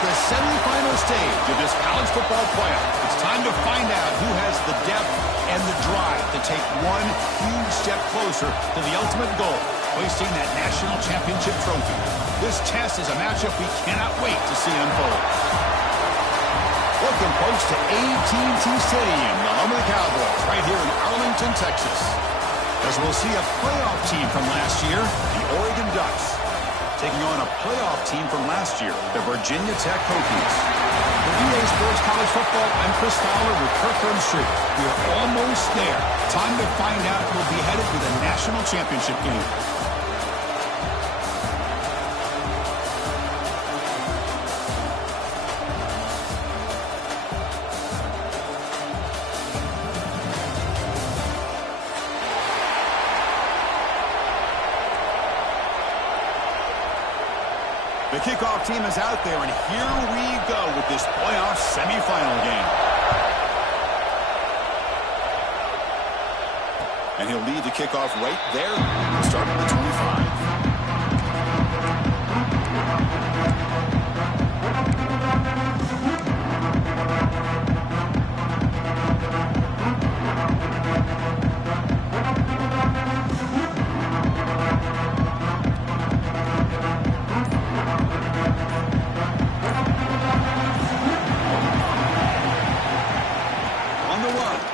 the semifinal stage of this college football playoff. It's time to find out who has the depth and the drive to take one huge step closer to the ultimate goal, hoisting that national championship trophy. This test is a matchup we cannot wait to see unfold. Welcome, folks, to AT&T Stadium, the home of the Cowboys, right here in Arlington, Texas. As we'll see a playoff team from last year, the Oregon Ducks, taking on a playoff team from last year, the Virginia Tech Hokies. For EA Sports College Football, I'm Chris Fowler with Kirk Herbstreit. We are almost there. Time to find out who will be headed to the national championship game. The kickoff team is out there, and here we go with this playoff semifinal game. And he'll lead the kickoff right there. He'll start at the 25.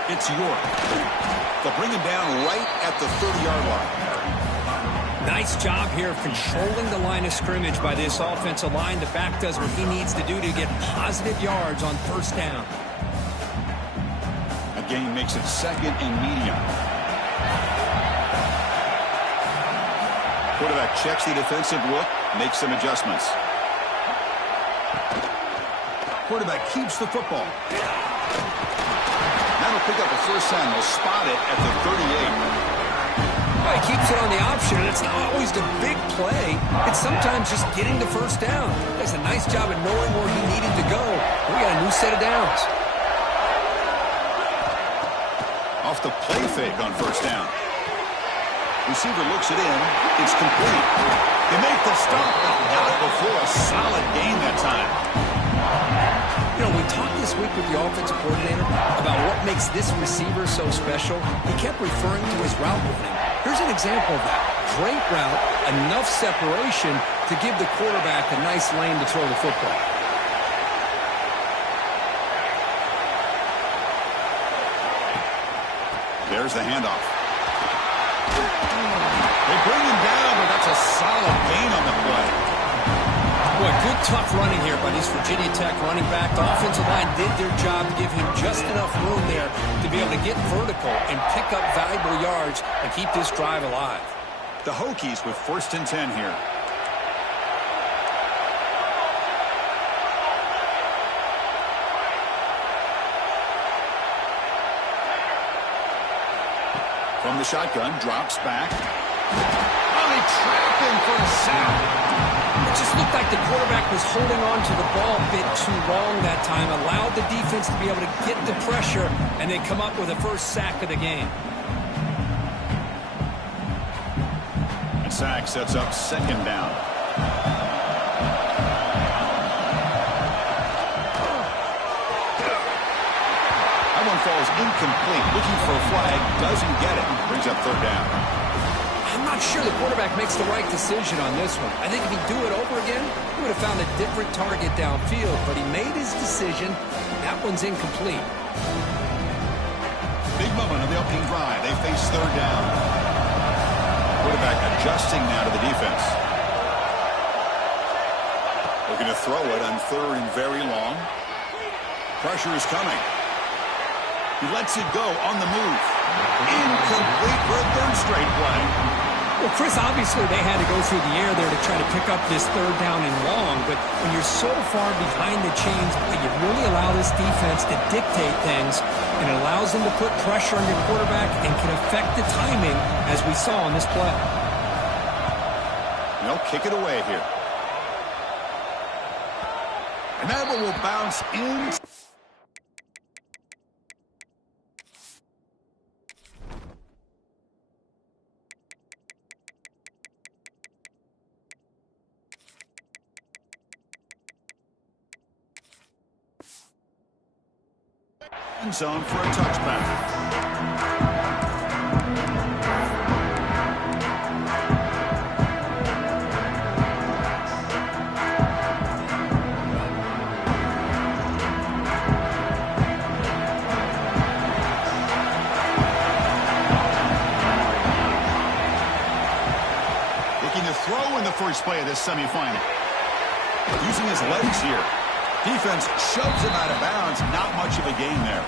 It's York. They'll bring him down right at the 30-yard line. Nice job here of controlling the line of scrimmage by this offensive line. The back does what he needs to do to get positive yards on first down. A gain makes it second and medium. Quarterback checks the defensive look, makes some adjustments. Quarterback keeps the football. That'll pick up a first down. They'll spot it at the 38. Well, he keeps it on the option, and it's not always the big play. It's sometimes just getting the first down. He does a nice job of knowing where he needed to go. We got a new set of downs. Off the play fake on first down. Receiver looks it in. It's complete. They make the stop, but not before a solid gain that time. You know, we talked this week with the offensive coordinator about what makes this receiver so special. He kept referring to his route running. Here's an example of that. Great route, enough separation to give the quarterback a nice lane to throw the football. There's the handoff. They bring him down, but that's a solid gain on the play. Boy, good tough running here by this Virginia Tech running back. The offensive line did their job to give him just enough room there to be able to get vertical and pick up valuable yards and keep this drive alive. The Hokies with first and 10 here. From the shotgun, drops back. Oh, they trapped him for a sack. It just looked like the quarterback was holding on to the ball a bit too long that time, allowed the defense to be able to get the pressure, and then come up with the first sack of the game. And sack sets up second down. That one falls incomplete. Looking for a flag, doesn't get it. Brings up third down. I'm not sure the quarterback makes the right decision on this one. I think if he'd do it over again, he would have found a different target downfield, but he made his decision. That one's incomplete. Big moment on the opening drive. They face third down. Quarterback adjusting now to the defense. Looking to throw it on third and very long. Pressure is coming. He lets it go on the move. Incomplete for a third straight play. Well, Chris, obviously they had to go through the air there to try to pick up this third down and long, but when you're so far behind the chains, you really allow this defense to dictate things, and it allows them to put pressure on your quarterback and can affect the timing, as we saw in this play. They'll kick it away here. And that one will bounce in. end zone for a touchback. Throw in the first play of this semifinal. Using his legs here. Defense shoves him out of bounds. Not much of a gain there.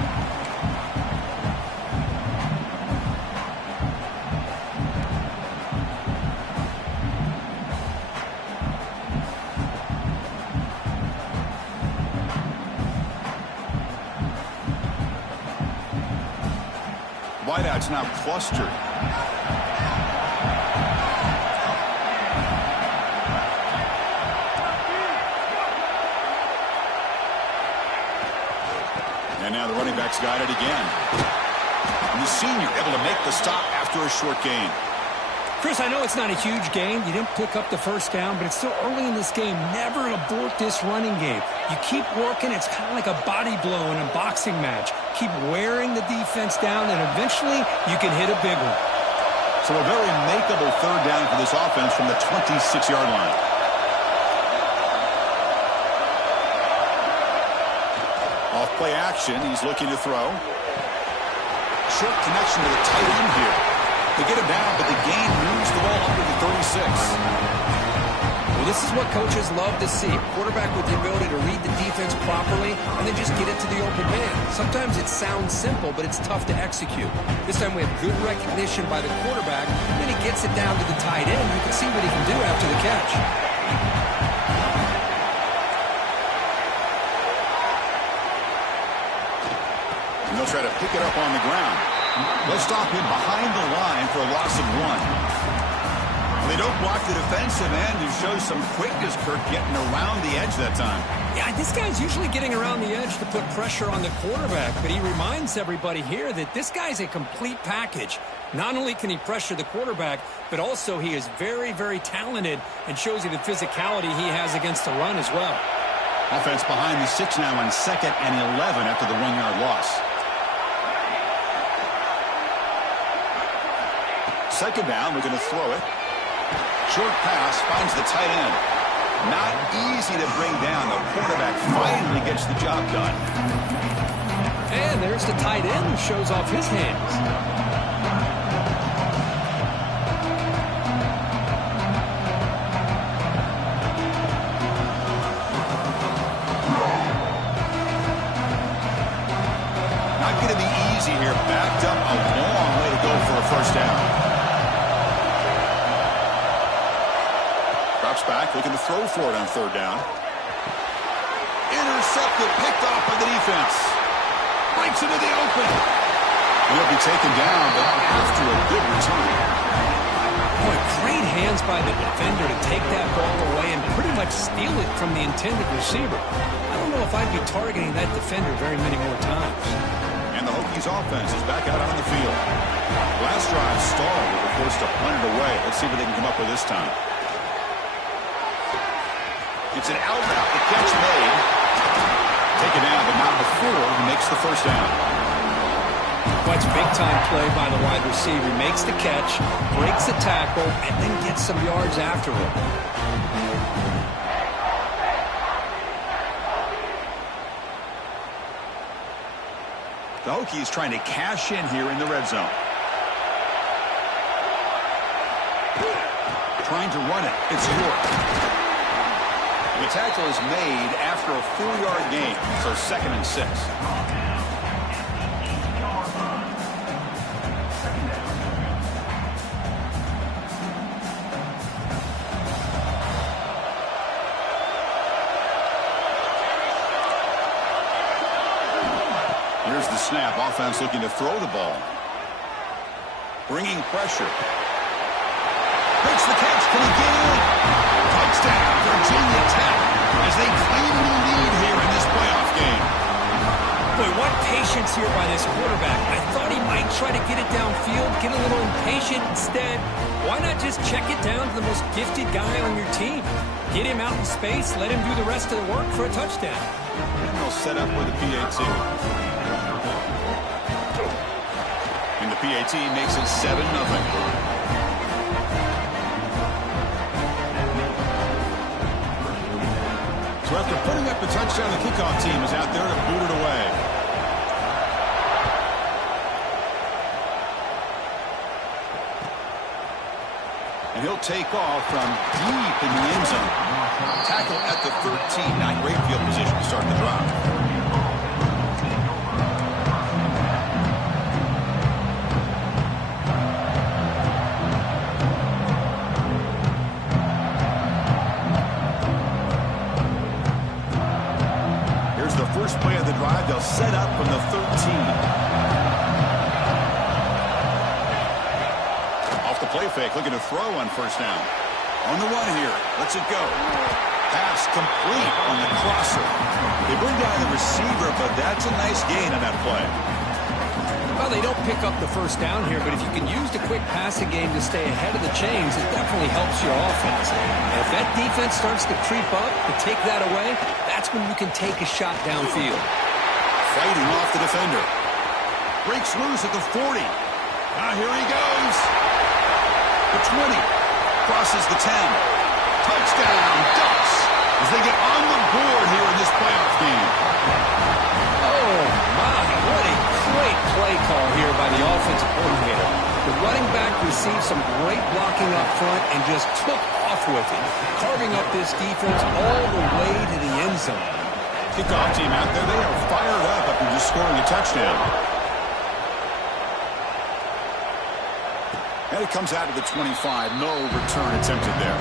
Wideout's now clustered. And now the running back's got it again. And the senior able to make the stop after a short gain. Chris, I know it's not a huge gain. You didn't pick up the first down, but it's still early in this game. Never abort this running game. You keep working. It's kind of like a body blow in a boxing match. Keep wearing the defense down, and eventually you can hit a big one. So a very makeable third down for this offense from the 26-yard line. Off play action, he's looking to throw. Short connection to the tight end here. They get him down, but the gain moves the ball up to the 36. Well, this is what coaches love to see. A quarterback with the ability to read the defense properly and then just get it to the open man. Sometimes it sounds simple, but it's tough to execute. This time we have good recognition by the quarterback, and then he gets it down to the tight end. You can see what he can do after the catch. They'll try to pick it up on the ground. They'll stop him behind the line for a loss of 1. They don't block the defensive end, who shows some quickness, Kirk, getting around the edge that time. Yeah, this guy's usually getting around the edge to put pressure on the quarterback, but he reminds everybody here that this guy's a complete package. Not only can he pressure the quarterback, but also he is very, very talented and shows you the physicality he has against the run as well. Offense behind the 6 now on 2nd and 11 after the 1-yard loss. Second down, we're going to throw it. Short pass finds the tight end. Not easy to bring down. The quarterback finally gets the job done. And there's the tight end who shows off his hands. Not going to be easy here. Backed up a long way to go for a first down. Drops back, looking to throw for it on third down. Intercepted, picked off by the defense. Breaks into the open. He'll be taken down, but after a good return. Boy, great hands by the defender to take that ball away and pretty much steal it from the intended receiver. I don't know if I'd be targeting that defender very many more times. And the Hokies offense is back out on the field. Last drive stalled, but they're forced to punt it away. Let's see what they can come up with this time. It's an out route. The catch made. Taken down, but not before he makes the first down. Watch big-time play by the wide receiver. Makes the catch, breaks the tackle, and then gets some yards afterward. The Hokies trying to cash in here in the red zone. Trying to run it. It's York. The tackle is made after a 4-yard gain, so 2nd and 6. Here's the snap. Offense looking to throw the ball. Bringing pressure. Makes the catch. Can he get in? Touchdown, Virginia Tech, as they claim the lead here in this playoff game. Boy, what patience here by this quarterback. I thought he might try to get it downfield, get a little impatient. Instead, why not just check it down to the most gifted guy on your team? Get him out in space, let him do the rest of the work for a touchdown. And they'll set up with a PAT. PAT makes it 7-0. So after putting up the touchdown, the kickoff team is out there to boot it away. And he'll take off from deep in the end zone. Tackle at the 13. Not great field position to start the drive. First play of the drive, they'll set up from the 13. Off the play fake, looking to throw on first down. On the run here, lets it go. Pass complete on the crosser. They bring down the receiver, but that's a nice gain on that play. Well, they don't pick up the first down here, but if you can use the quick passing game to stay ahead of the chains, it definitely helps your offense. And if that defense starts to creep up, to take that away, that's when you can take a shot downfield. Fighting off the defender. Breaks loose at the 40. Here he goes. The 20. Crosses the 10. Touchdown, Ducks, as they get on the board here in this playoff game. Oh, my, what a great play call here by the offensive coordinator. The running back received some great blocking up front and just took off with it, carving up this defense all the way to the end zone. Kickoff team out there, they are fired up after just scoring a touchdown. And it comes out of the 25. No return attempted there.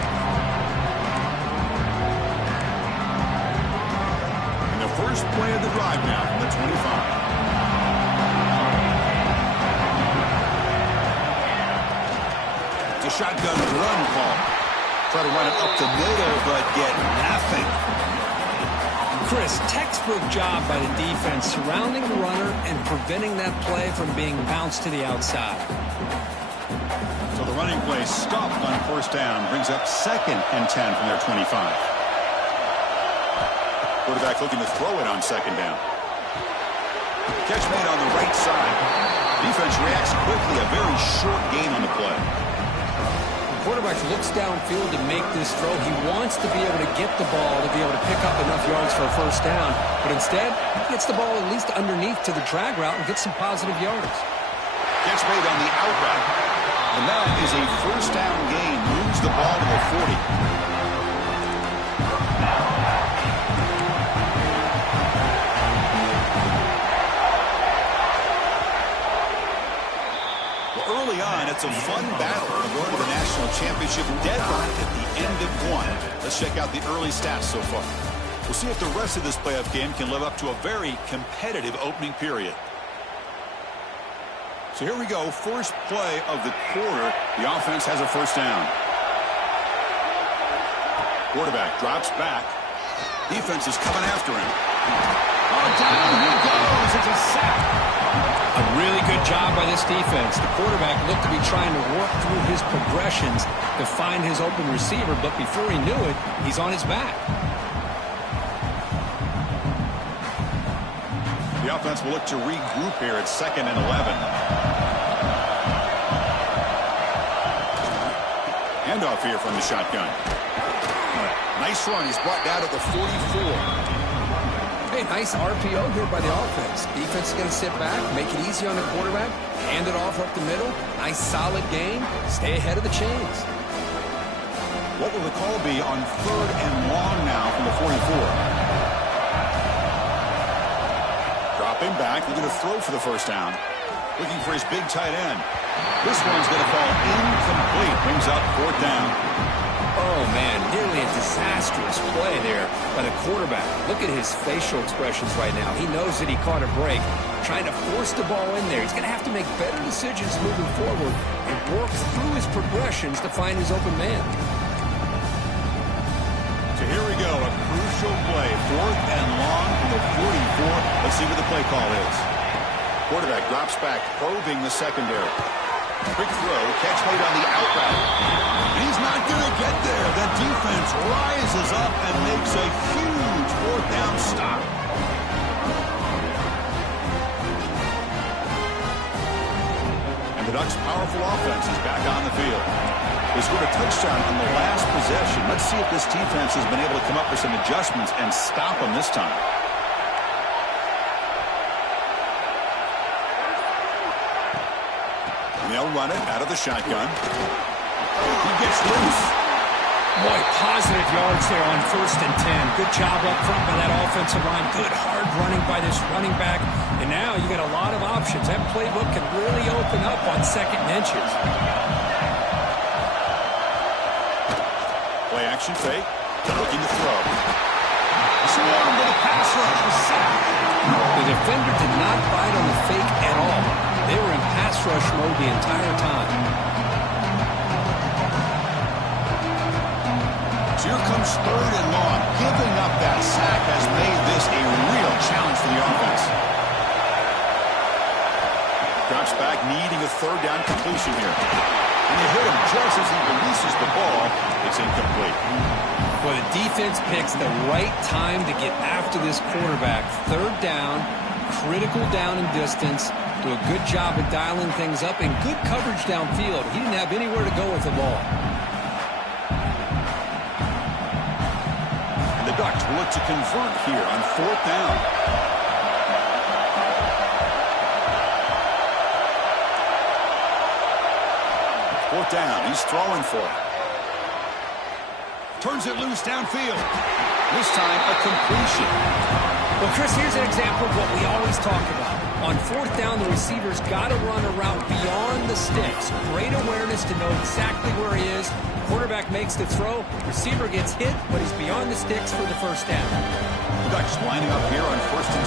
And the first play of the drive now from the 25. Shotgun run call. Try to run it up the middle, but get nothing. Chris, textbook job by the defense surrounding the runner and preventing that play from being bounced to the outside. So the running play stopped on first down. Brings up 2nd and 10 from their 25. Quarterback looking to throw it on 2nd down. Catch made on the right side. Defense reacts quickly. A very short gain on the play. Quarterback looks downfield to make this throw. He wants to be able to get the ball to be able to pick up enough yards for a first down. But instead, he gets the ball at least underneath to the drag route and gets some positive yards. Catch made on the out route. And that is a first down gain. Moves the ball to the 40. Early on, it's a fun battle to go to the national championship deadline at the end of one. Let's check out the early stats so far. We'll see if the rest of this playoff game can live up to a very competitive opening period. So here we go. First play of the quarter. The offense has a first down. Quarterback drops back. Defense is coming after him. Oh, down he goes. It's a sack. A really good job by this defense. The quarterback looked to be trying to work through his progressions to find his open receiver, but before he knew it, he's on his back. The offense will look to regroup here at 2nd and 11. Handoff here from the shotgun. Nice run. He's brought down at the 44. Hey, nice RPO here by the offense. Defense is going to sit back, make it easy on the quarterback, hand it off up the middle. Nice solid game. Stay ahead of the chains. What will the call be on 3rd and long now from the 44? Dropping back, looking to throw for the first down. Looking for his big tight end. This one's going to fall incomplete. Brings up 4th down. Oh, man, nearly a disastrous play there by the quarterback. Look at his facial expressions right now. He knows that he caught a break, trying to force the ball in there. He's going to have to make better decisions moving forward and work through his progressions to find his open man. So here we go, a crucial play. 4th and long from the 44. Let's see what the play call is. Quarterback drops back, probing the secondary. Quick throw, catch made on the out route. And he's not going to get there. The defense rises up and makes a huge 4th down stop. And Ducks' powerful offense is back on the field. They scored a touchdown on the last possession. Let's see if this defense has been able to come up with some adjustments and stop them this time. And they'll run it out of the shotgun. He gets loose. Boy, positive yards there on 1st and 10. Good job up front by that offensive line. Good hard running by this running back. And now you got a lot of options. That playbook can really open up on 2nd and inches. Play action fake. Looking to throw. Swarmed with a pass rush. A sack. The defender did not bite on the fake at all. They were in pass rush mode the entire time. Here comes 3rd and long. Giving up that sack has made this a real challenge for the offense. Drops back, needing a 3rd down completion here. And they hit him just as he releases the ball. It's incomplete. Well, the defense picks the right time to get after this quarterback. 3rd down, critical down and distance. Do a good job of dialing things up and good coverage downfield. He didn't have anywhere to go with the ball. Ducks will look to convert here on 4th down. 4th down. He's throwing for it. Turns it loose downfield. This time a completion. Well, Chris, here's an example of what we always talk about. On 4th down, the receiver's got to run a route beyond the sticks. Great awareness to know exactly where he is. Quarterback makes the throw. Receiver gets hit, but he's beyond the sticks for the 1st down. The Ducks lining up here on 1st and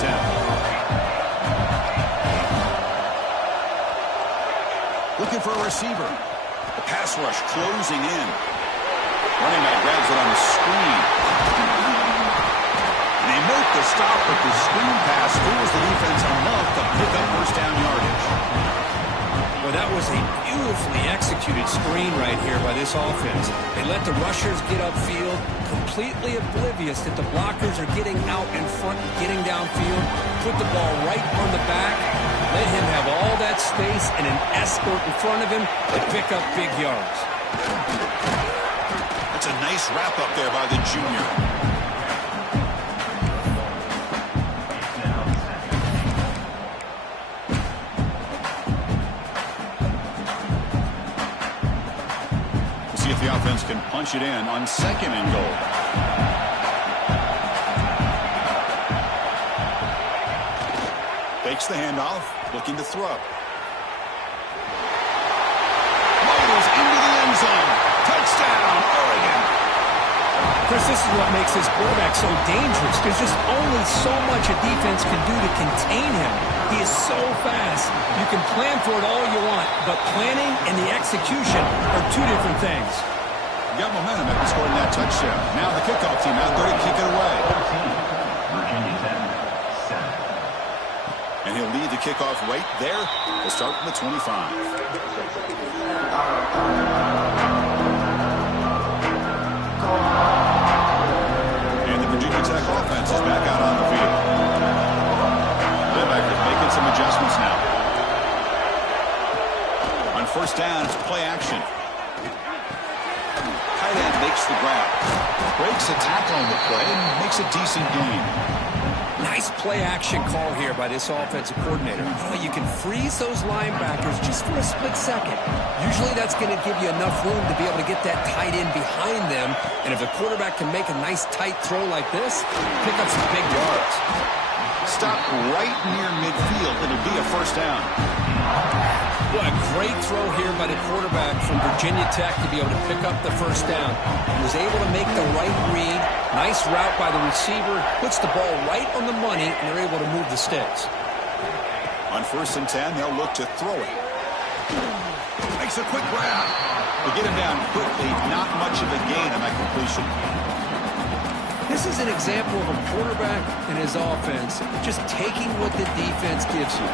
10. Looking for a receiver. The pass rush closing in. Running back grabs it on the screen. And they make the stop, but the screen pass fools the defense enough to pick up 1st down yardage. Well, that was a beautifully executed screen right here by this offense. They let the rushers get upfield, completely oblivious that the blockers are getting out in front and getting downfield. Put the ball right on the back. Let him have all that space and an escort in front of him to pick up big yards. That's a nice wrap up there by the junior. The offense can punch it in on 2nd and goal. Fakes the handoff, looking to throw. Motors into the end zone. Touchdown, Oregon. Chris, this is what makes this quarterback so dangerous. There's just only so much a defense can do to contain him. He is so fast. You can plan for it all you want, but planning and the execution are 2 different things. Got momentum after scoring that touchdown. Now the kickoff team out there to kick it away. And he'll lead the kickoff right there. He'll start from the 25. And the Virginia Tech offense is back out on the field. Linebackers making some adjustments now. On 1st down, it's play action. Tight end makes the grab. Breaks a tackle on the play and makes a decent gain. Nice play action call here by this offensive coordinator. You can freeze those linebackers just for a split second. Usually that's going to give you enough room to be able to get that tight end behind them. And if the quarterback can make a nice tight throw like this, pick up some big yards. Stop right near midfield. It'll be a 1st down. What a great throw here by the quarterback from Virginia Tech to be able to pick up the 1st down. He was able to make the right read. Nice route by the receiver. Puts the ball right on the money, and they're able to move the sticks. On 1st and 10, they'll look to throw it. Makes a quick grab. To get him down quickly, not much of a gain on that completion. This is an example of a quarterback and his offense just taking what the defense gives you.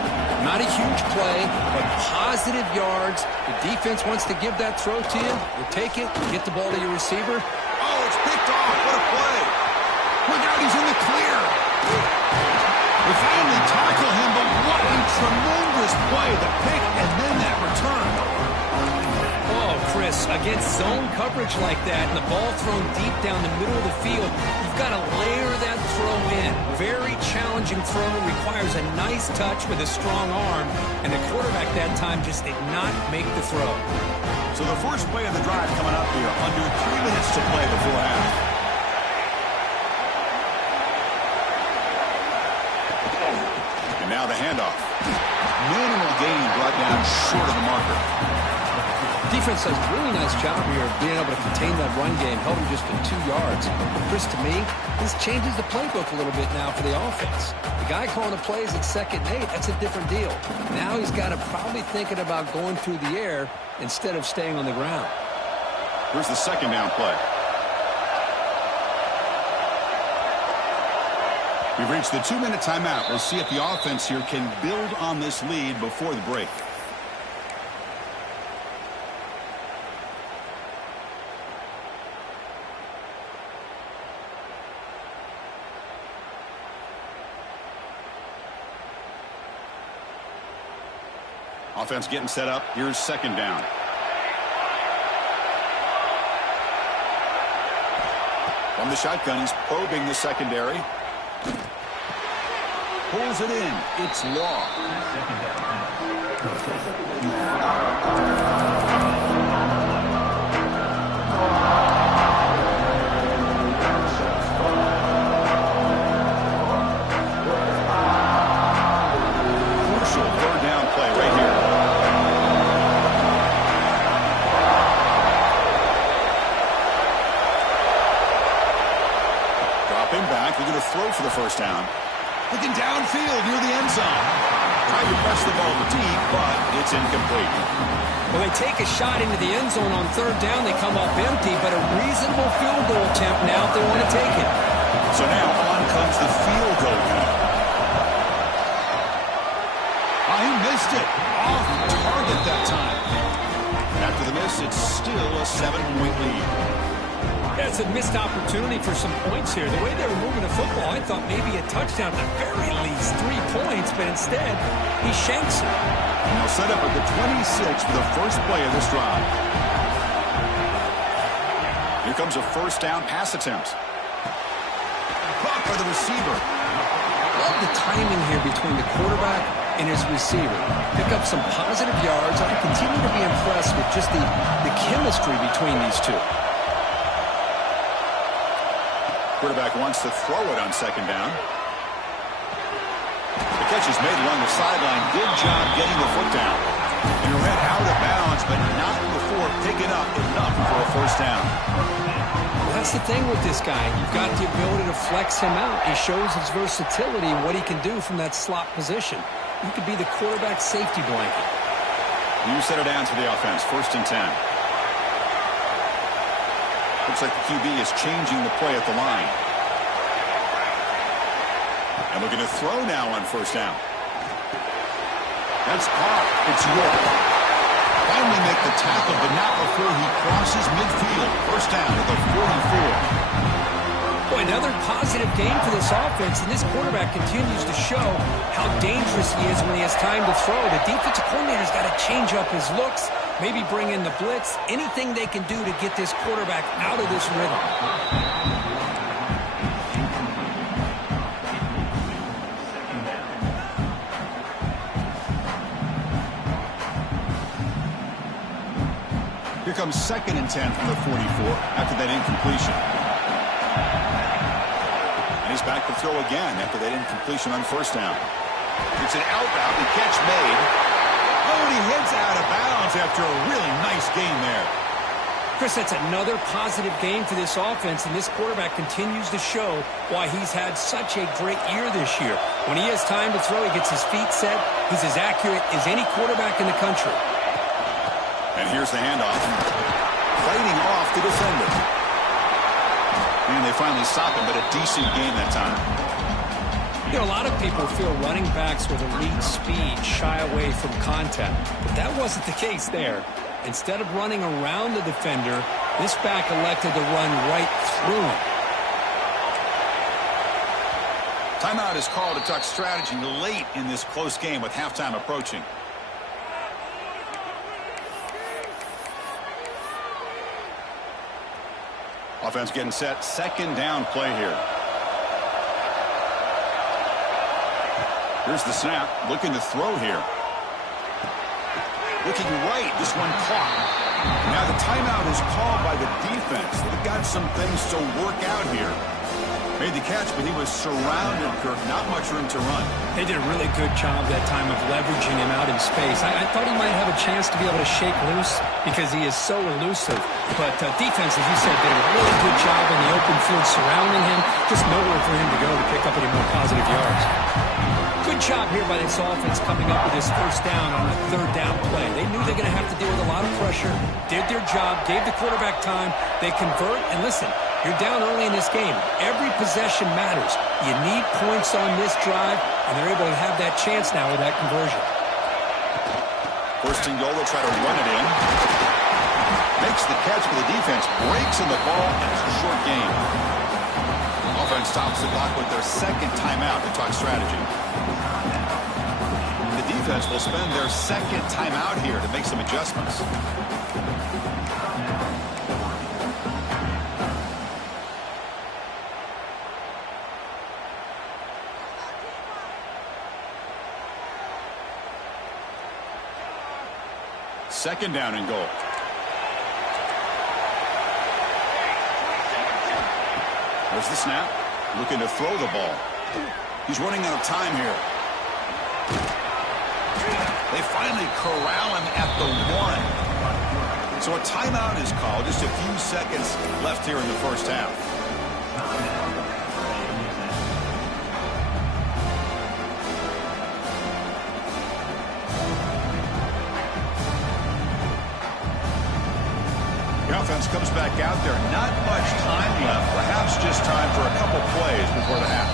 Not a huge play, but positive yards. The defense wants to give that throw to you. You take it, get the ball to your receiver. Oh, it's picked off. What a play. Look out, he's in the clear. They finally tackle him, but what a tremendous play, the pick, and then that return. Oh, Chris, against zone coverage like that and the ball thrown deep down the middle of the field, you've got to layer that throw in. Very challenging throw, requires a nice touch with a strong arm, and the quarterback that time just did not make the throw. So the first play of the drive coming up here, under 3 minutes to play before half. And now the handoff. Minimal gain brought down short of the marker. Defense does a really nice job here of being able to contain that run game, held him just to 2 yards. But Chris, to me, this changes the playbook a little bit now for the offense. The guy calling the plays at 2nd and 8, that's a different deal. Now he's got to probably thinking about going through the air instead of staying on the ground. Here's the 2nd down play. We've reached the 2-minute timeout. We'll see if the offense here can build on this lead before the break. Offense getting set up. Here's 2nd down. From the shotgun, he's probing the secondary. Pulls it in. It's Law. Crucial 3rd down play right here. Dropping back. They're going to throw for the 1st down. Looking downfield near the end zone. Trying to press the ball deep, but it's incomplete. Well, they take a shot into the end zone on 3rd down. They come up empty, but a reasonable field goal attempt now if they want to take it. So now on comes the field goal unit. Oh, he missed it. Off target that time. After the miss, it's still a 7-point lead. Yeah, it's a missed opportunity for some points here. The way they were moving the football, I thought maybe a touchdown, at the very least 3 points, but instead, he shanks it. And they'll set up at the 26 for the first play of this drive. Here comes a 1st down pass attempt. Caught by the receiver. Love the timing here between the quarterback and his receiver. Pick up some positive yards. I continue to be impressed with just the chemistry between these two. Quarterback wants to throw it on 2nd down. The catch is made along the sideline. Good job getting the foot down. And it went out of bounds, but not before picking up enough for a 1st down. Well, that's the thing with this guy. You've got the ability to flex him out. He shows his versatility and what he can do from that slot position. He could be the quarterback safety blanket. New set of downs for the offense. 1st and 10. Looks like the QB is changing the play at the line. And looking to throw now on 1st down. That's caught. It's York. Finally make the tackle, but not before he crosses midfield. 1st down at the 44. Boy, another positive game for this offense, and this quarterback continues to show how dangerous he is when he has time to throw. The defensive coordinator's got to change up his looks, maybe bring in the blitz, anything they can do to get this quarterback out of this rhythm. Here comes 2nd and 10 from the 44 after that incompletion. And he's back to throw again after that incompletion on 1st down. It's an out route, the catch made. Oh, and he heads out of bounds after a really nice gain there. Chris, that's another positive game for this offense, and this quarterback continues to show why he's had such a great year this year. When he has time to throw, he gets his feet set. He's as accurate as any quarterback in the country. And here's the handoff. Fighting off the defender. And they finally stop him, but a decent game that time. You know, a lot of people feel running backs with elite speed shy away from contact, but that wasn't the case there. Instead of running around the defender, this back elected to run right through him. Timeout is called to talk strategy late in this close game with halftime approaching. Offense getting set. Second down play here. Here's the snap. Looking to throw here. Looking right. This one caught. Now the timeout is called by the defense. They've got some things to work out here. Made the catch, but he was surrounded, Kirk. Not much room to run. They did a really good job that time of leveraging him out in space. I thought he might have a chance to be able to shake loose because he is so elusive. But defense, as you said, did a really good job in the open field surrounding him. Just nowhere for him to go to pick up any more positive yards. Good job here by this offense coming up with this first down on a third down play. They knew they're going to have to deal with a lot of pressure, did their job, gave the quarterback time. They convert, and listen, you're down early in this game. Every possession matters. You need points on this drive, and they're able to have that chance now with that conversion. First and goal, they'll try to run it in. Makes the catch for the defense, breaks in the ball, and it's a short game. Offense stops the clock with their second timeout to talk strategy. The defense will spend their second timeout here to make some adjustments. Second down and goal. There's the snap. Looking to throw the ball. He's running out of time here. They finally corral him at the 1. So a timeout is called. Just a few seconds left here in the first half. The offense comes back out there. Not much time left. Perhaps just time for a couple plays before the half.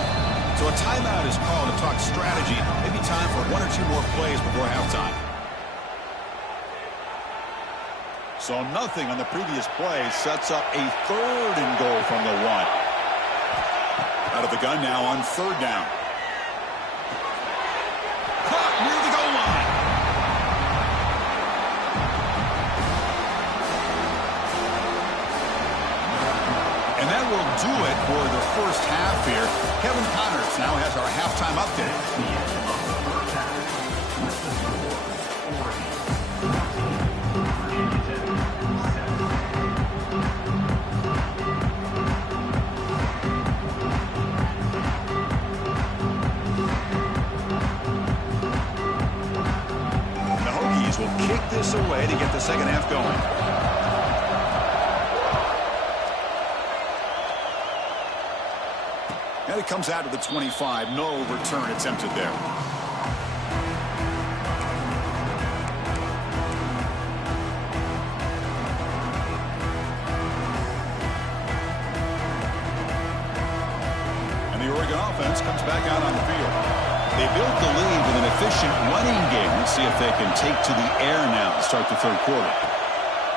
So a timeout is called to talk strategy. Maybe time for 1 or 2 more plays before halftime. So nothing on the previous play sets up a third and goal from the 1. Out of the gun now on third down. Caught near the goal line. And that will do it for the first half here. Kevin Connors now has our halftime update. The Hokies will kick this away to get the second half going. And it comes out to the 25. No return attempted there. And the Oregon offense comes back out on the field. They built the lead with an efficient running game. Let's see if they can take to the air now to start the third quarter.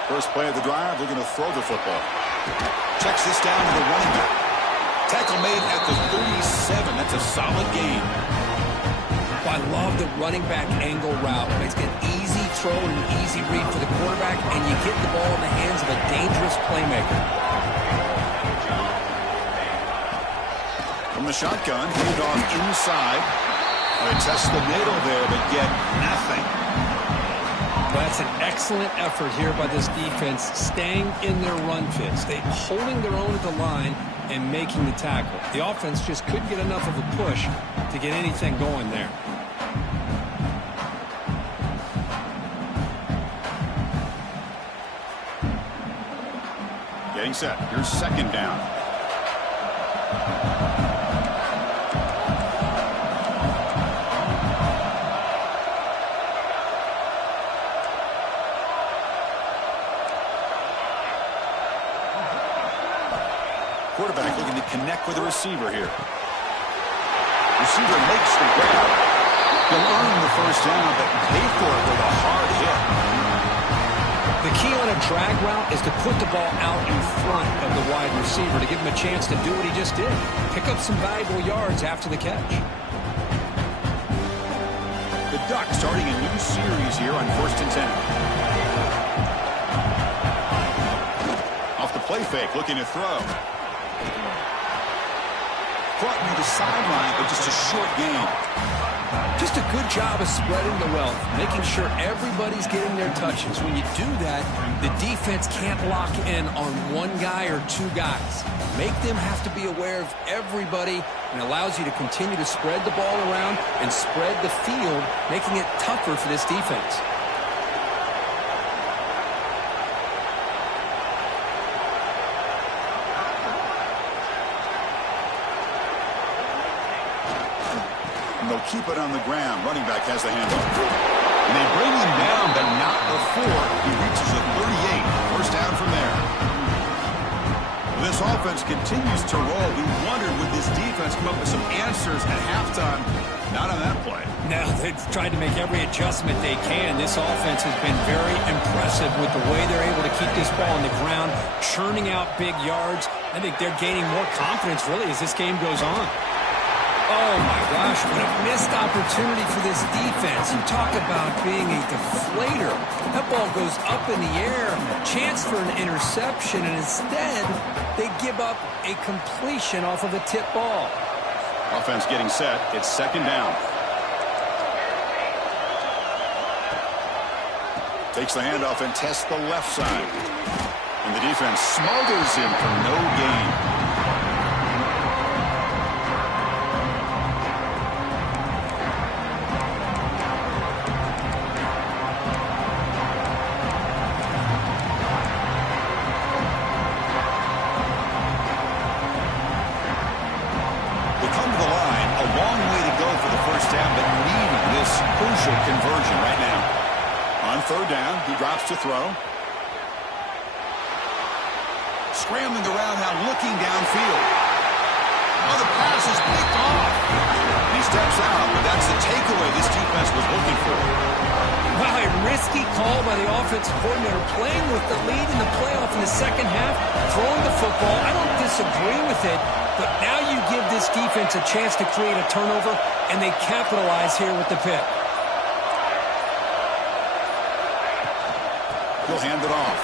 First play of the drive, they're going to throw the football. Checks this down to the running back. Tackle made at the 37. That's a solid gain. Well, I love the running back angle route. It's an easy throw and an easy read for the quarterback, and you get the ball in the hands of a dangerous playmaker. From the shotgun, hand off inside. They test the middle there, but get nothing. Well, that's an excellent effort here by this defense, staying in their run fits. They holding their own at the line and making the tackle. The offense just couldn't get enough of a push to get anything going there. Getting set. Here's second down. Quarterback looking to connect with the receiver here. Receiver makes the grab. He'll earn the first down, but pay for it with a hard hit. The key on a drag route is to put the ball out in front of the wide receiver to give him a chance to do what he just did. Pick up some valuable yards after the catch. The Ducks starting a new series here on 1st and 10. Off the play play fake, looking to throw. Caught near the sideline, but just a short gain. Just a good job of spreading the wealth, making sure everybody's getting their touches. When you do that, the defense can't lock in on one guy or two guys. Make them have to be aware of everybody, and allows you to continue to spread the ball around and spread the field, making it tougher for this defense. And they'll keep it on the ground. Running back has the handoff. And they bring him down, but not before he reaches the 38. First down from there. This offense continues to roll. We wondered, would this defense come up with some answers at halftime? Not on that play. No, they've tried to make every adjustment they can. This offense has been very impressive with the way they're able to keep this ball on the ground, churning out big yards. I think they're gaining more confidence, really, as this game goes on. Oh, my gosh, what a missed opportunity for this defense. You talk about being a deflator. That ball goes up in the air, chance for an interception, and instead they give up a completion off of a tip ball. Offense getting set. It's second down. Takes the handoff and tests the left side. And the defense smothers him for no gain. Conversion right now. On third down, he drops to throw. Scrambling around now, looking downfield. Oh, the pass is picked off. He steps out, but that's the takeaway this defense was looking for. Wow, a risky call by the offensive coordinator, playing with the lead in the playoff in the second half, throwing the football. I don't disagree with it, but now you give this defense a chance to create a turnover, and they capitalize here with the pick. He'll hand it off.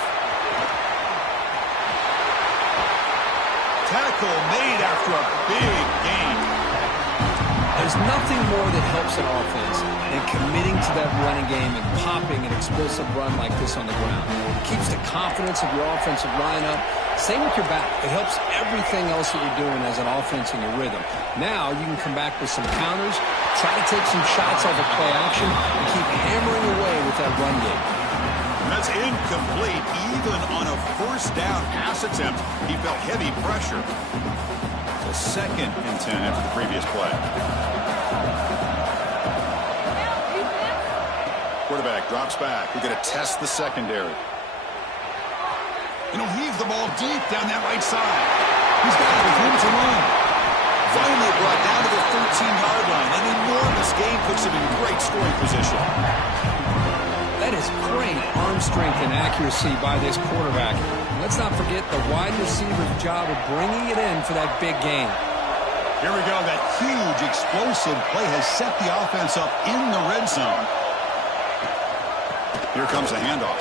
Tackle made after a big gain. There's nothing more that helps an offense than committing to that running game and popping an explosive run like this on the ground. It keeps the confidence of your offensive line up. Same with your back. It helps everything else that you're doing as an offense in your rhythm. Now you can come back with some counters, try to take some shots off of play action, and keep hammering away with that run game. That's incomplete. Even on a first down pass attempt, he felt heavy pressure. So 2nd and 10 after the previous play. Quarterback drops back. We're going to test the secondary. And he'll heave the ball deep down that right side. He's got room to run. Finally brought down to the 13-yard line. An enormous gain puts him in great scoring position. That is great arm strength and accuracy by this quarterback. Let's not forget the wide receiver's job of bringing it in for that big gain. Here we go. That huge, explosive play has set the offense up in the red zone. Here comes a handoff.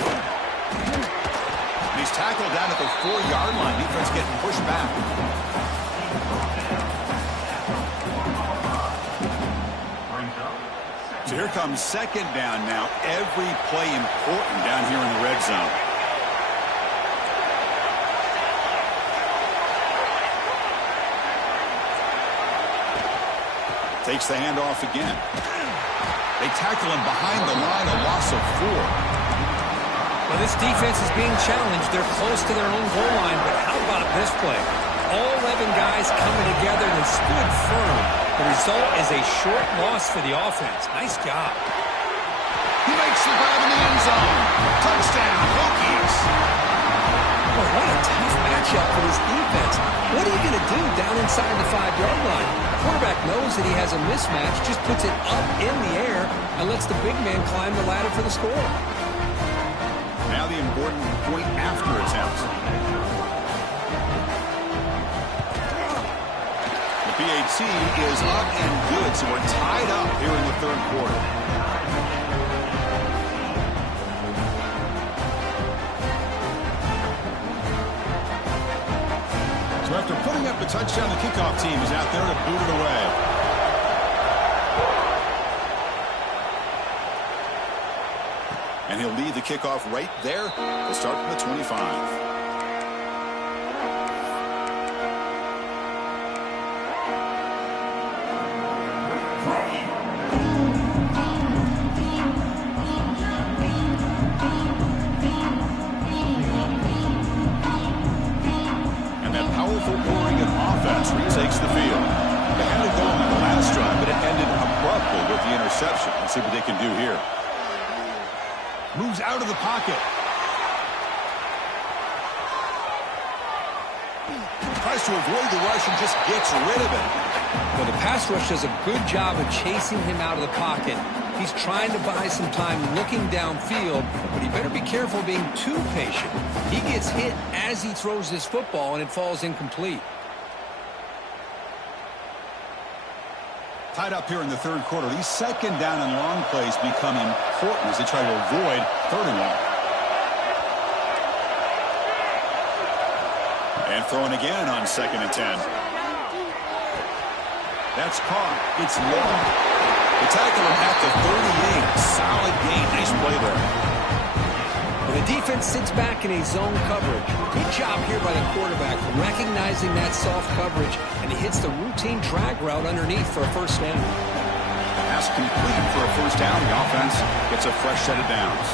He's tackled down at the 4-yard line. Defense getting pushed back. So here comes second down now. Every play important down here in the red zone. Takes the handoff again. They tackle him behind the line, a loss of 4. Well, this defense is being challenged. They're close to their own goal line, but how about this play? All 11 guys coming together and stood firm. The result is a short loss for the offense. Nice job. He makes the grab in the end zone. Touchdown, Hokies. Well, what a tough matchup for this defense. What are you going to do down inside the 5-yard line? The quarterback knows that he has a mismatch, just puts it up in the air and lets the big man climb the ladder for the score. Now the important point after attempt. PAT is up and good, so we're tied up here in the third quarter. So after putting up the touchdown, the kickoff team is out there to boot it away. And he'll lead the kickoff right there to start from the 25. Takes the field. They had it going on the last drive, but it ended abruptly with the interception. Let's see what they can do here. Moves out of the pocket. Tries to avoid the rush and just gets rid of it. Well, the pass rush does a good job of chasing him out of the pocket. He's trying to buy some time looking downfield, but he better be careful being too patient. He gets hit as he throws this football, and it falls incomplete. Tied up here in the third quarter. These second down and long plays become important as they try to avoid third and long. And throwing again on 2nd and 10. That's caught. It's long. They tackle him at the 38. Solid gain. Nice play there. The defense sits back in a zone coverage. Good job here by the quarterback recognizing that soft coverage, and he hits the routine drag route underneath for a first down. Pass complete for a first down. The offense gets a fresh set of downs.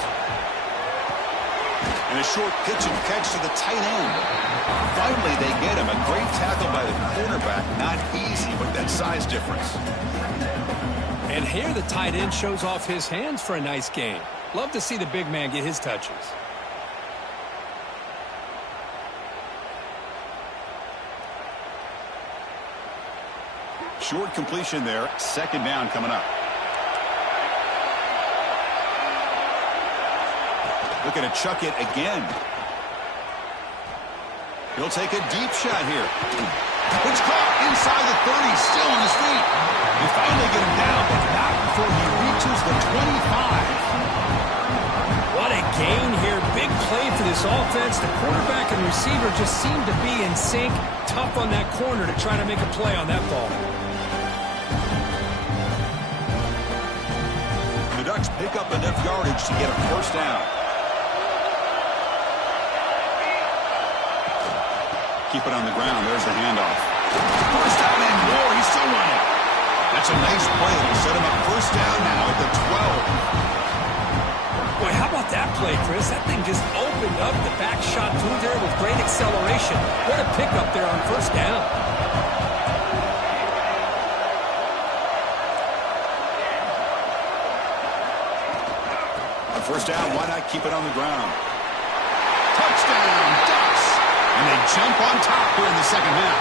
And a short pitch and catch to the tight end. Finally, they get him. A great tackle by the quarterback. Not easy, but that size difference. And here the tight end shows off his hands for a nice gain. Love to see the big man get his touches. Short completion there. Second down coming up. Looking to chuck it again. He'll take a deep shot here. It's caught inside the 30, still on his feet. They finally get him down, but not before he reaches the 25. What a gain here. Big play for this offense. The quarterback and receiver just seem to be in sync. Tough on that corner to try to make a play on that ball. The Ducks pick up enough yardage to get a first down. Keep it on the ground. There's the handoff. First down and more. He's still running. That's a nice play. It'll set him up first down now at the 12. Boy, how about that play, Chris? That thing just opened up the back shot through there with great acceleration. What a pickup there on first down. On first down, why not keep it on the ground? Touchdown, Ducks! And they jump on top here in the second half.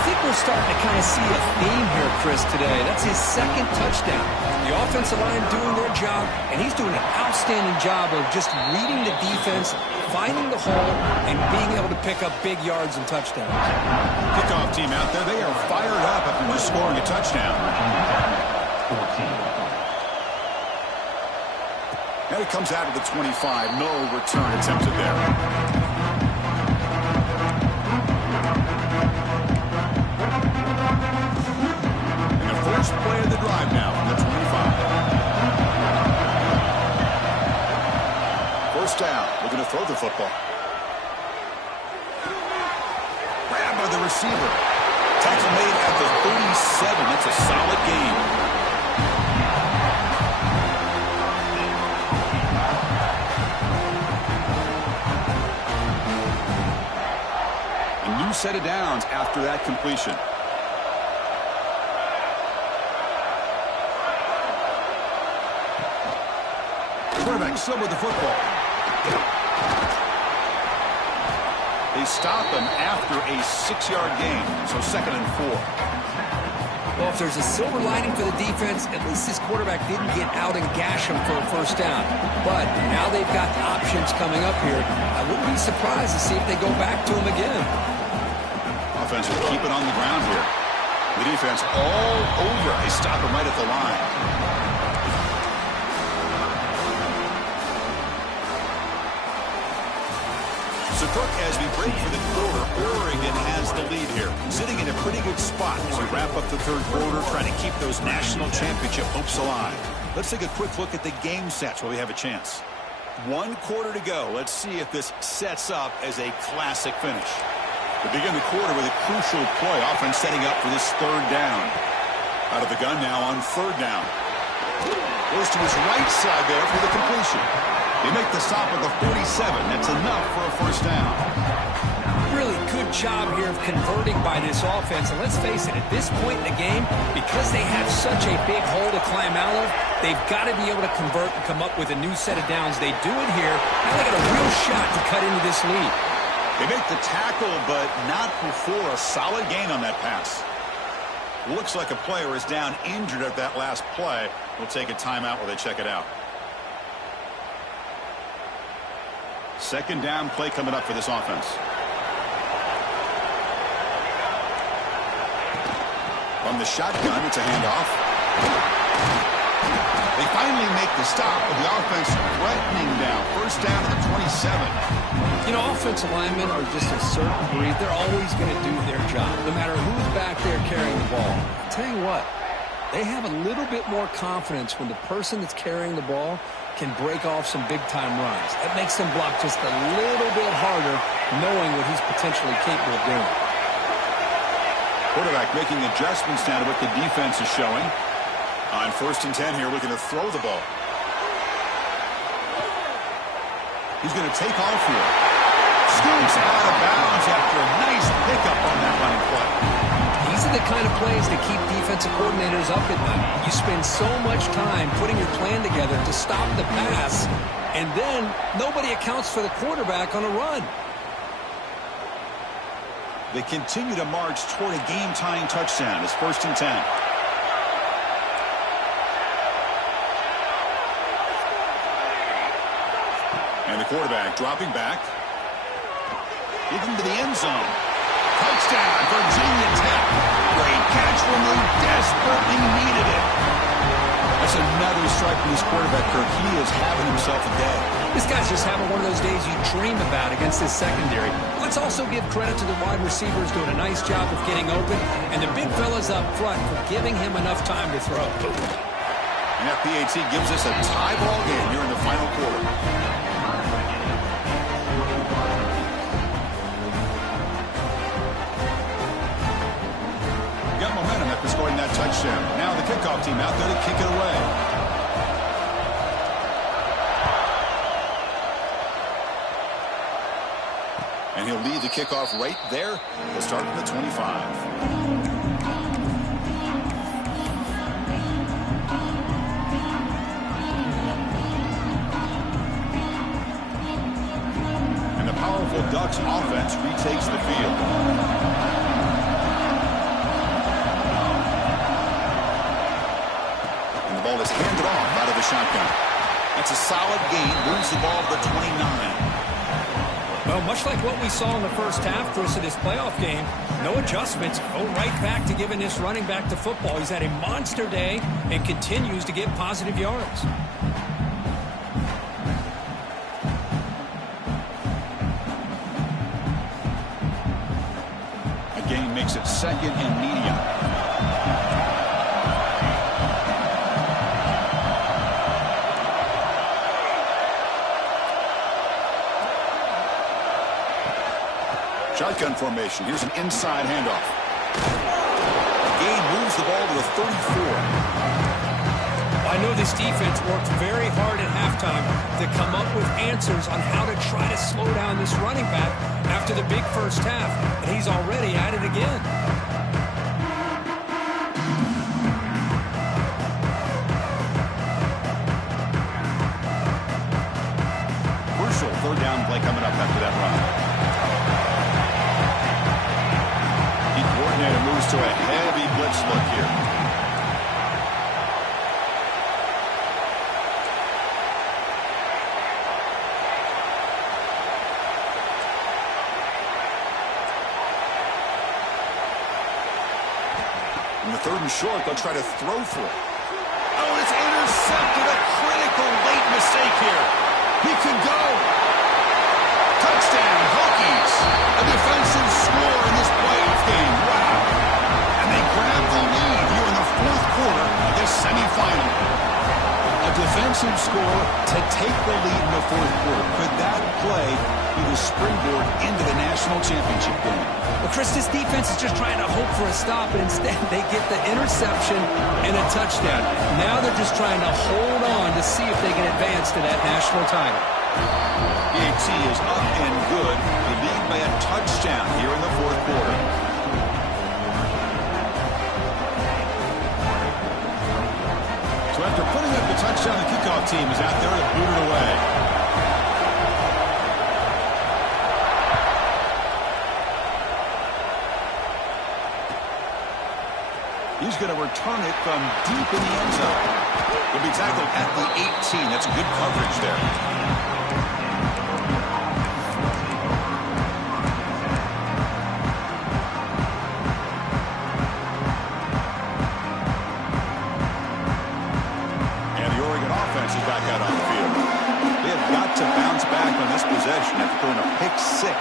I think we're starting to kind of see a theme here, Chris, today. That's his second touchdown. The offensive line doing their job, and he's doing an outstanding job of just reading the defense, finding the hole, and being able to pick up big yards and touchdowns. Kickoff team out there, they are fired up after just scoring a touchdown. And it comes out of the 25. No return attempted there. First play of the drive now from the 25. First down. Looking to throw the football. Grabbed by the receiver. Tackle made at the 37. That's a solid gain. A new set of downs after that completion. Quarterback still with the football. They stop him after a 6-yard gain, so 2nd and 4. Well, if there's a silver lining for the defense, at least this quarterback didn't get out and gash him for a first down. But now they've got options coming up here. I wouldn't be surprised to see if they go back to him again. Offense will keep it on the ground here. The defense all over. They stop him right at the line. So, Kirk, as we break for the quarter, Oregon has the lead here, sitting in a pretty good spot as we wrap up the third quarter, trying to keep those national championship hopes alive. Let's take a quick look at the game sets while we have a chance. 1 quarter to go. Let's see if this sets up as a classic finish. We begin the quarter with a crucial play, offense setting up for this third down. Out of the gun now on third down. Goes to his right side there for the completion. They make the stop at the 47. That's enough for a first down. Really good job here of converting by this offense. And let's face it, at this point in the game, because they have such a big hole to climb out of, they've got to be able to convert and come up with a new set of downs. They do it here. Now they got a real shot to cut into this lead. They make the tackle, but not before a solid gain on that pass. Looks like a player is down injured at that last play. We'll take a timeout while they check it out. Second down play coming up for this offense. From the shotgun, it's a handoff. They finally make the stop, with the offense threatening down. First down to the 27. You know, offensive linemen are just a certain breed. They're always going to do their job, no matter who's back there carrying the ball. I'll tell you what, they have a little bit more confidence when the person that's carrying the ball can break off some big-time runs. That makes them block just a little bit harder, knowing what he's potentially capable of doing. Quarterback making adjustments now to what the defense is showing. On 1st and 10 here, looking to throw the ball. He's going to take off here. Scoots out of bounds after a nice pickup on that running play. These are the kind of plays that keep defensive coordinators up at night. You spend so much time putting your plan together to stop the pass, and then nobody accounts for the quarterback on a run. They continue to march toward a game-tying touchdown. It's 1st and 10. And the quarterback dropping back. Looking to the end zone. Touchdown, Virginia Tech. Great catch when they desperately needed it. That's another strike from his quarterback, Kirk. He is having himself a day. This guy's just having one of those days you dream about against this secondary. Let's also give credit to the wide receivers doing a nice job of getting open, and the big fellas up front for giving him enough time to throw. And that PAT gives us a tie ball game here in the final quarter. Got momentum after scoring that touchdown. Now the kickoff team out there to kick it away. And he'll lead the kickoff right there. He'll start from the 25. And the powerful Ducks offense retakes the field. And the ball is handed off out of the shotgun. That's a solid gain. Moves the ball to the 29. Well, much like what we saw in the first half, Chris, of this playoff game, no adjustments. Go right back to giving this running back to football. He's had a monster day and continues to get positive yards. The game makes it 2nd and medium. Shotgun formation. Here's an inside handoff. Gain moves the ball to the 34. I know this defense worked very hard at halftime to come up with answers on how to try to slow down this running back after the big first half, and he's already at it again. Crucial 3rd down play coming up after that run. Coordinator moves to a heavy blitz look here. In the 3rd and short, they'll try to throw for it. Oh, it's intercepted. A critical late mistake here. He can go. Touchdown, Hawkeyes. springboard into the national championship game. Well, Chris, this defense is just trying to hope for a stop, and instead they get the interception and a touchdown. Now they're just trying to hold on to see if they can advance to that national title. PAT is up and good. They lead by a touchdown here in the fourth quarter. So after putting up the touchdown, the kickoff team is out there to boot it away. He's going to return it from deep in the end zone. He'll be tackled at the 18. That's good coverage there.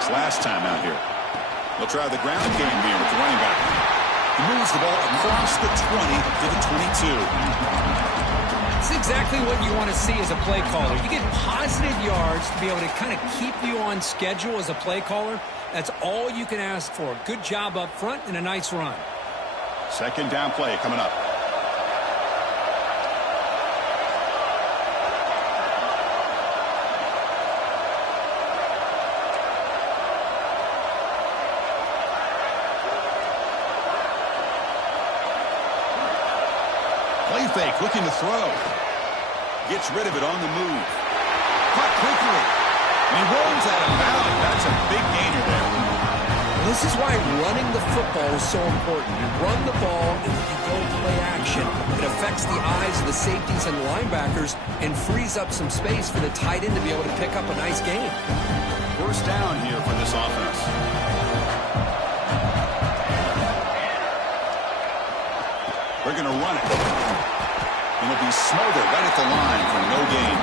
Last time out here. They'll try the ground game here with the running back. He moves the ball across the 20 to the 22. It's exactly what you want to see as a play caller. You get positive yards to be able to kind of keep you on schedule as a play caller. That's all you can ask for. Good job up front and a nice run. Second down play coming up. Play fake, looking to throw. Gets rid of it on the move. Caught quickly. And he rolls out of bounds. That's a big gainer there. This is why running the football is so important. You run the ball, and when you go play action, it affects the eyes of the safeties and linebackers and frees up some space for the tight end to be able to pick up a nice gain. First down here for this offense. They're going to run it. And it'll be smothered right at the line for no gain.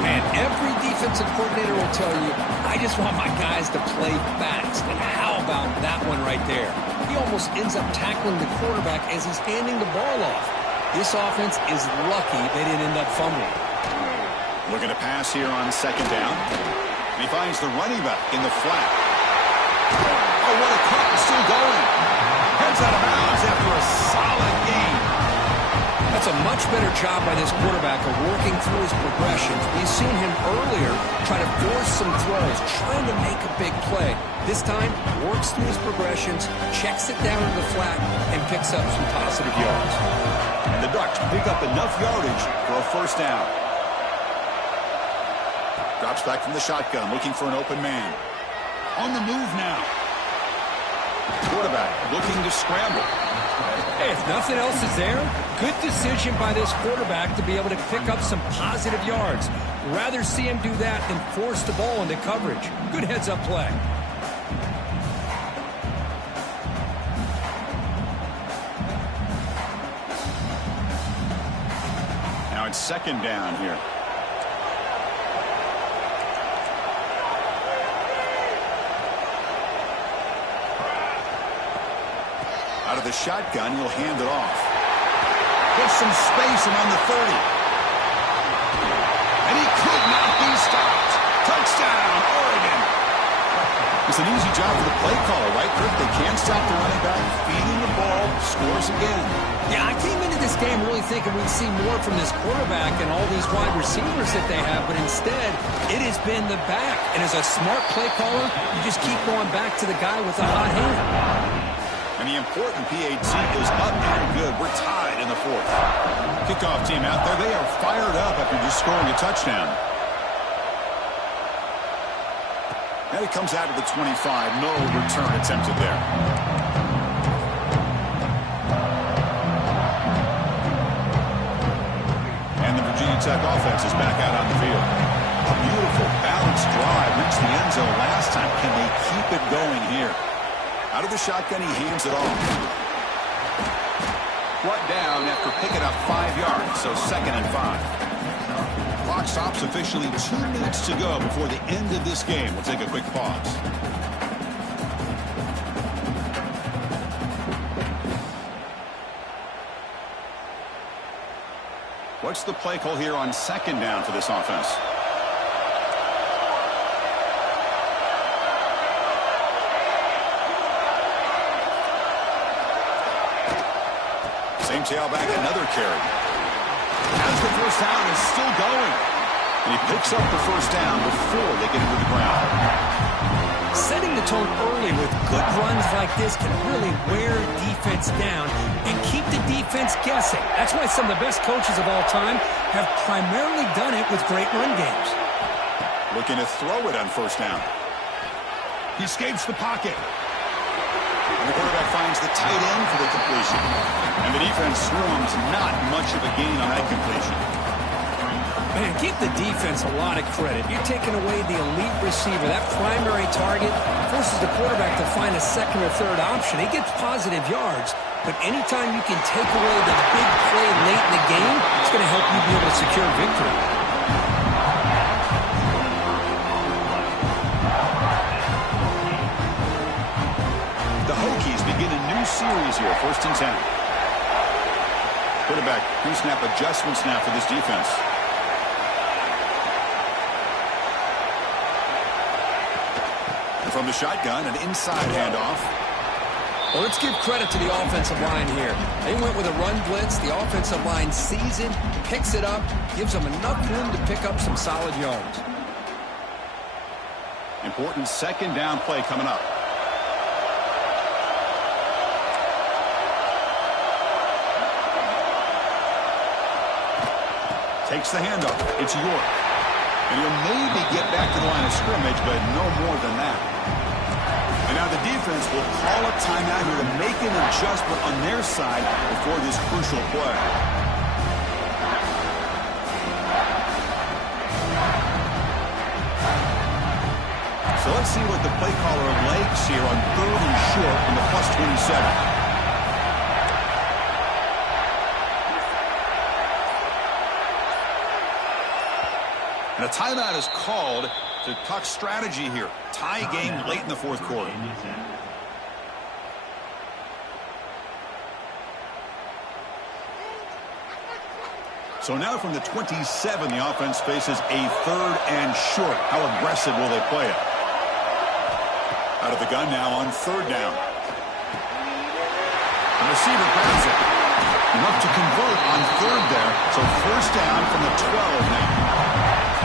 Man, every defensive coordinator will tell you, I just want my guys to play fast. And how about that one right there? He almost ends up tackling the quarterback as he's handing the ball off. This offense is lucky they didn't end up fumbling. Looking to pass here on second down. And he finds the running back in the flat. Oh, what a cut. Still going. Heads out of bounds after a solid gain. That's a much better job by this quarterback of working through his progressions. We've seen him earlier try to force some throws, trying to make a big play. This time, works through his progressions, checks it down in the flat, and picks up some positive yards. And the Ducks pick up enough yardage for a first down. Drops back from the shotgun, looking for an open man. On the move now. Quarterback looking to scramble. Hey, if nothing else is there, good decision by this quarterback to be able to pick up some positive yards. Rather see him do that than force the ball into coverage. Good heads-up play. Now it's second down here. Out of the shotgun, he'll hand it off. Gets some space and on the 30. And he could not be stopped. Touchdown, Oregon. It's an easy job for the play caller, right, Kirk? They can't stop the running back, feeding the ball, scores again. Yeah, I came into this game really thinking we'd see more from this quarterback and all these wide receivers that they have, but instead, it has been the back. And as a smart play caller, you just keep going back to the guy with the hot hand. And the important PAT is up and good. We're tied in the fourth. Kickoff team out there. They are fired up after just scoring a touchdown. And it comes out to the 25. No return attempted there. And the Virginia Tech offense is back out on the field. A beautiful, balanced drive. Reached the end zone last time. Can they keep it going here? Out of the shotgun, he hands it off. Brought down after picking up 5 yards, so second and 5. Clock stops officially 2 minutes to go before the end of this game. We'll take a quick pause. What's the play call here on second down for this offense? Same tailback, another carry. As the first down is still going. And he picks up the first down before they get into the ground. Setting the tone early with good runs like this can really wear defense down and keep the defense guessing. That's why some of the best coaches of all time have primarily done it with great run games. Looking to throw it on first down. He escapes the pocket. And the quarterback finds the tight end for the completion. And the defense swarms not much of a gain on that completion. Man, give the defense a lot of credit. You're taking away the elite receiver. That primary target forces the quarterback to find a second or third option. He gets positive yards, but anytime you can take away the big play late in the game, it's going to help you be able to secure victory. The Hokies begin a new series here, 1st and 10. Quarterback pre-snap adjustments now for this defense. From the shotgun, an inside handoff. Well, let's give credit to the offensive line here. They went with a run blitz. The offensive line sees it, picks it up, gives them enough room to pick up some solid yards. Important second down play coming up. Takes the handoff. It's York. And he'll maybe get back to the line of scrimmage, but no more than that. And now the defense will call a timeout here to make an adjustment on their side before this crucial play. So let's see what the play caller likes here on 3rd and short from the +27. And a timeout is called to talk strategy here. Tie game late in the 4th quarter. So now from the 27, the offense faces a 3rd and short. How aggressive will they play it? Out of the gun now on 3rd down. The receiver grabs it. Enough to convert on 3rd there. So 1st down from the 12 now.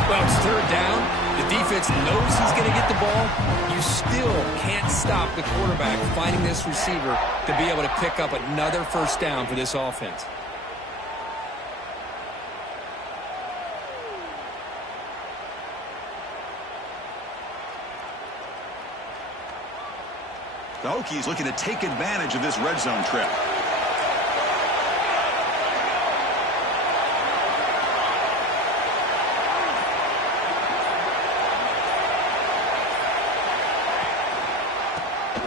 Well, it's 3rd down. The defense knows he's going to get the ball. You still can't stop the quarterback finding this receiver to be able to pick up another 1st down for this offense. The Hokies looking to take advantage of this red zone trip.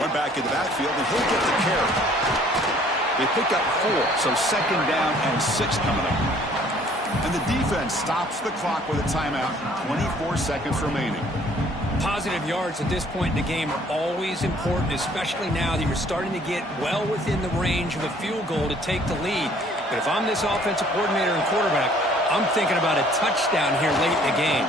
One back in the backfield, and he'll get the carry. They pick up 4, so 2nd down and 6 coming up. And the defense stops the clock with a timeout. 24 seconds remaining. Positive yards at this point in the game are always important, especially now that you're starting to get well within the range of a field goal to take the lead. But if I'm this offensive coordinator and quarterback, I'm thinking about a touchdown here late in the game.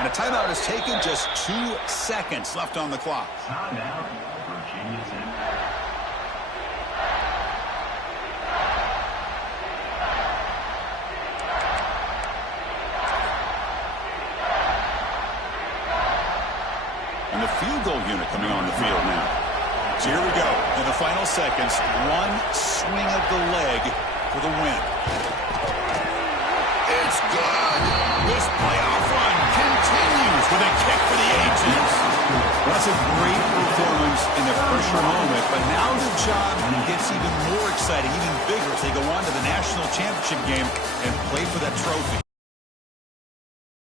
And a timeout is taken, just 2 seconds left on the clock. Timeout, Virginia Tech. And the field goal unit coming on the field now. So here we go. In the final seconds, one swing of the leg for the win. It's good. This playoff run continues with a kick for the ages. Well, that's a great performance in the pressure moment, but now the job gets even more exciting, even bigger as they go on to the national championship game and play for that trophy.